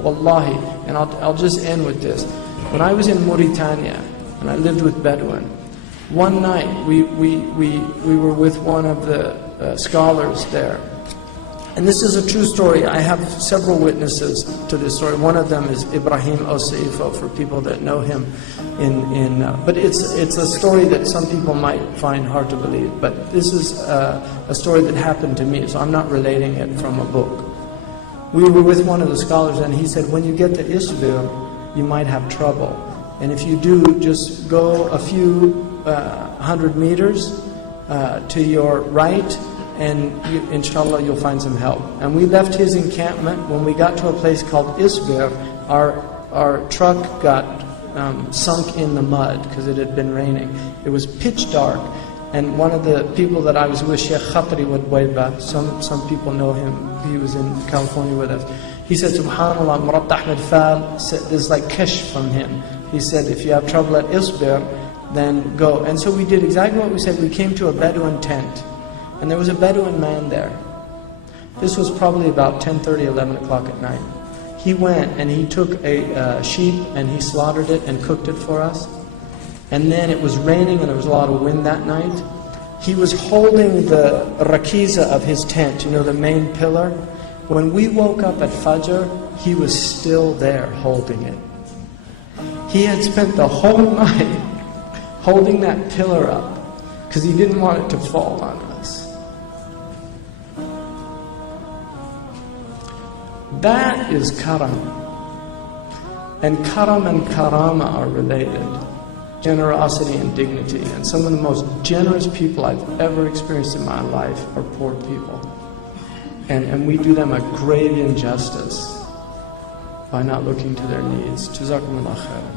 Wallahi, and I'll just end with this. When I was in Mauritania, and I lived with Bedouin, one night we were with one of the scholars there. And this is a true story. I have several witnesses to this story. One of them is Ibrahim Oseifo, for people that know him. But it's a story that some people might find hard to believe. But this is a story that happened to me, so I'm not relating it from a book. We were with one of the scholars, and he said, when you get to Isbir, you might have trouble. And if you do, just go a few 100 meters to your right, and inshallah you'll find some help. And we left his encampment. When we got to a place called Isbir, our truck got sunk in the mud because it had been raining. It was pitch dark, and one of the people that I was with, Shaykh Hamza, some people know him, he was in California with us. He said, Subhanallah, Murat Ahmed Fal, there's like kashf from him. He said, if you have trouble at Isbir, then go. And so we did exactly what we said. We came to a Bedouin tent, and there was a Bedouin man there. This was probably about 10:30, 11 o'clock at night. He went and he took a sheep and he slaughtered it and cooked it for us. And then it was raining and there was a lot of wind that night. He was holding the rakiza of his tent, you know, the main pillar. When we woke up at Fajr, he was still there holding it. He had spent the whole night holding that pillar up because he didn't want it to fall on us. That is karam. And karam and karama are related. Generosity and dignity. And some of the most generous people I've ever experienced in my life are poor people. And we do them a grave injustice by not looking to their needs. Jazakumullah khairan.